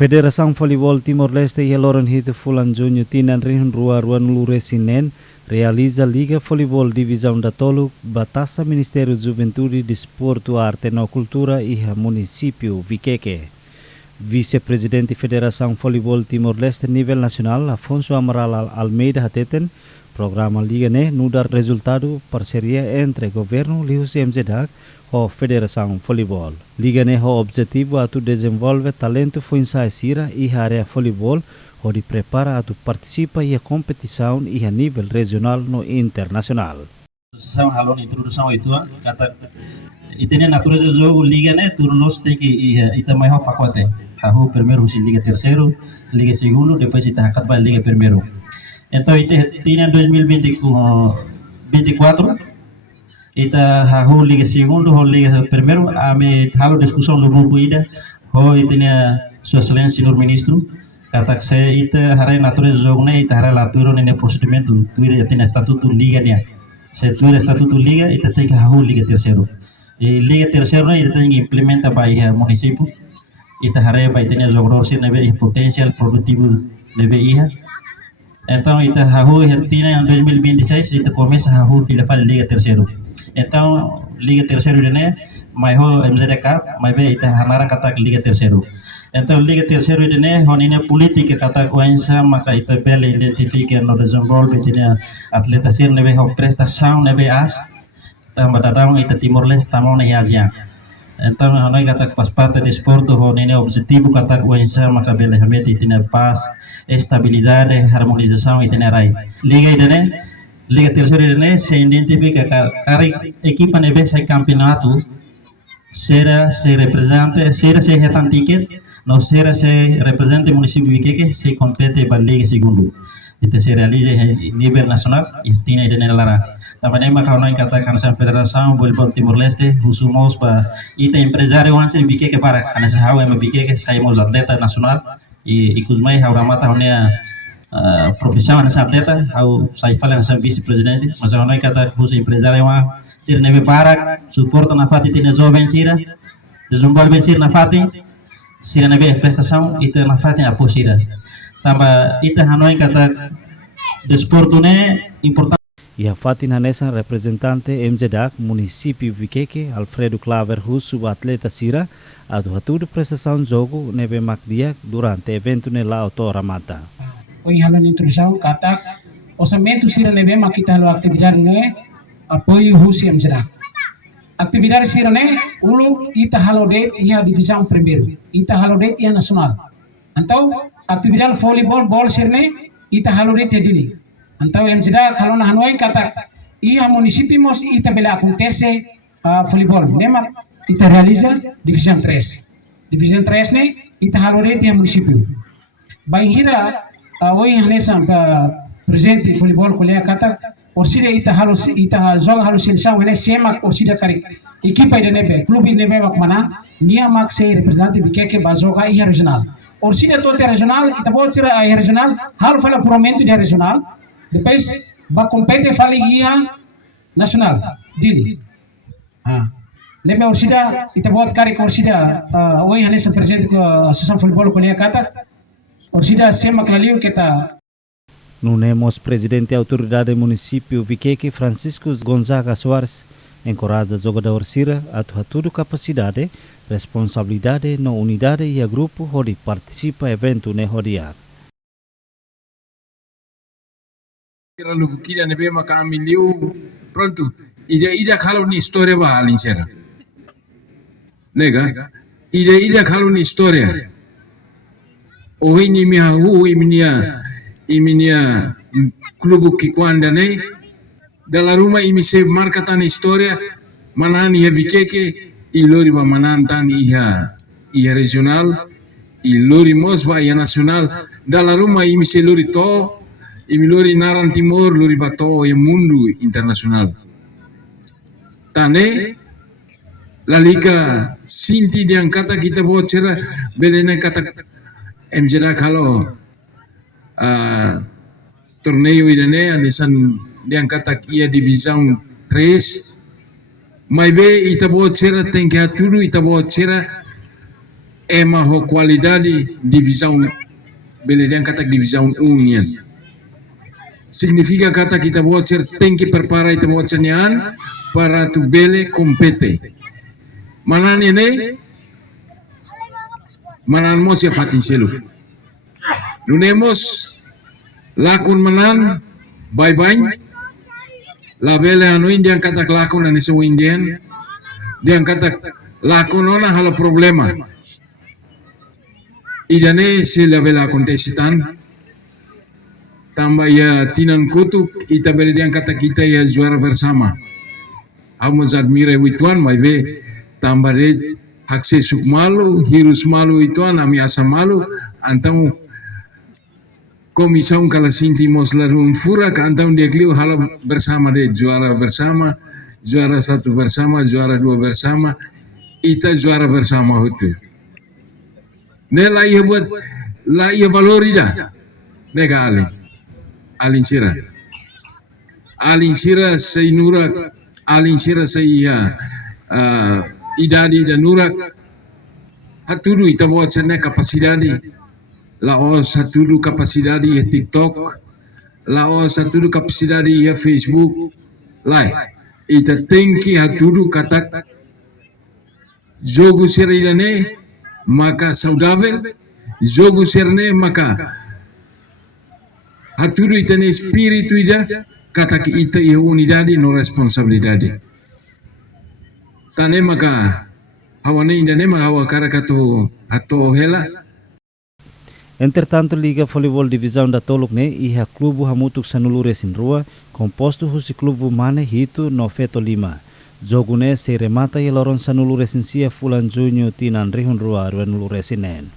Federação Voleibol Timor-Leste e Loren Hito Fulan Junho Tinan Rihun Rua Nulure Sinen realiza Liga Voleibol Divisão da Tolo Batassa Ministério de Juventude, Desporto, Arte e Cultura e Município Viqueque. Vice-presidente Federação Voleibol Timor-Leste nível nacional Afonso Amaral Almeida Hateten programa Liga ne nudar resultado parceria entre governo Liu CMZDAC e Federação Voleibol. Liga ne o objetivo a tu desenvolver talento fuinsai sira e área voleibol onde prepara a tu participa e a competição e a nível regional no internacional. São halon introdução itu kata itene natureza do jogo liga né turnos tem que ita mai ho pacote hahu primeiro si liga terceiro liga segundo depois ita akat vai liga primeiro então ite tinha 2024 ita hahu liga segundo ho liga primeiro ame halo discussão no grupo ida ho itene sua excelência senhor ministro kata que se ita harai natureza do jogo né ita harai laturo nesse procedimento tu ita estatuto liga né se tu estatuto liga ita tem que hahu liga terceiro e liga terceiro ita tem que implementa by município ita harai by tenha jogador se neve potencial produtivo neve ia então ita hahu tinha em 2026 ita começa hahu di level liga terceiro então liga terceiro ini mai ho MZDK mai be ita hanara kata liga terceiro então liga terceiro ini honina politik kata coensa maka ita bela identifica no desenvolve tinha atleta sir neve ho prestação neve as tambah datang ita Timor-Leste tamau na Asia então hanoi kata pas parte de esporte honina objetivo kata coensa maka bela hameti tinha paz estabilidade harmonização itinerai liga ini Liga terceira ini se identifica cari equipa neve sai campeonato será se represente será se retan ticket no será se represente município Viqueque se compete para liga segundo itu se realiza em nível nacional e tinha de nelara também maka nós katakan sa Federação Voleibol Timor-Leste husumos para ita empresário anse Viqueque para anase hau em Viqueque saímos atleta nacional e ikuzmai hau ramata honia profissão nessa atleta ao sai fala nessa vice-presidente mas eu não kata khusus empresário uma sir neve para suporta na fati tinha jovem sira desenvolve sir na fati sira neve prestação ita na fati apo sira tambah ita hanoi kata desporto ne importante E a Fatin Hanessa, representante MZDAC, município Viqueque, Alfredo Claver Russo, atleta Sira, a do de prestação de jogo neve macdia durante evento nela autoramata. Oi halan introdução kata orçamento sira neve makita halo atividade ne apoio Russo MZDAC. Atividade sira ne ulu ita halo de ia divisão primeiro, ita halo de ia nacional. Então atividade voleibol bol sira ne ita halo de tedili. Então MZDAC halo na hanoi kata ia município mos ita bela acontece voleibol nema ita realiza divisão 3. Divisão 3 ne ita halo de ia município. Bahira oi hanesa presente voleibol kuliah kata orsida ita joga halo seleção ne semak orsida kari equipa ide nebe club ide nebe mak mana nia mak se representante Viqueque bazoga ia regional orsida tote regional ita bot sira ia regional halo fala promento de regional depois ba compete fala ia nacional dili nebe orsida ita bot kari orsida oi hanesa presente associação voleibol kuliah kata orsida semak laliu kita Nunemos presidente autoridade município Viqueque Francisco Gonzaga Soares encoraja jogador Sira a tudo capacidade, responsabilidade na unidade e a grupo onde participa evento ne hodiar. Kira lugu kira nebe maka amiliu pronto ida kalau ni história ba halin sera nega ida kalau ni história o ini mi hu iminia klubu kikwanda ne dalla rumah imi se markatan história manani ya Viqueque ilori ba manantan iya regional ilori mosba iya nacional dalla rumah imi se lori to imi lori naran timor lori bato ya mundu internasional tane la liga sinti diangkata kita bocera belena kata MZDAC kalau torneio idane anisan diangkata ia divisão 3 mai be ita bocera tem que aturu ita bocera ema ho qualidade divisão beledian kata divisão union significa kata kita voucher tem que preparar ita voucher nian para tu bele compete manan ini manan mos ya fatin selu lunemos lakun manan bye bye la bele anu indian kata lakun anu so indian dia kata lakun ona halo problema idane sila bela kontestan tambah ya tinan kutuk ita bela dia kata kita ya juara bersama amos admire wituan mai be tambah de hakse suk malu hirus malu ituan ami asa malu antamu komisiun kala sintimos larun fura ka antamu dia kliu halo bersama de juara bersama juara satu bersama juara dua bersama ita juara bersama itu nela ia buat la ia valorida nega alin sira saynurak alin sira saya idadi dan nurak hatudu ita buat sana kapasidadi laos hatudu kapasidadi ya TikTok laos hatudu kapasidadi ya Facebook lai ita tengki hatudu katak jogo sira idane maka saudável jogo serne maka hatudu itane espírito ida kata que ita e unidade no responsabilidade tane maka hawane indane maka hawa karakato ato hela. Entretanto, Liga Voleibol Divisão da Toluk ne iha klubu hamutuk sanulures in rua composto husi klubu mane hitu no feto 5. Jogo ne se remata e loron sanulures in sia fulan junho tinan rihun rua arwen lures inen.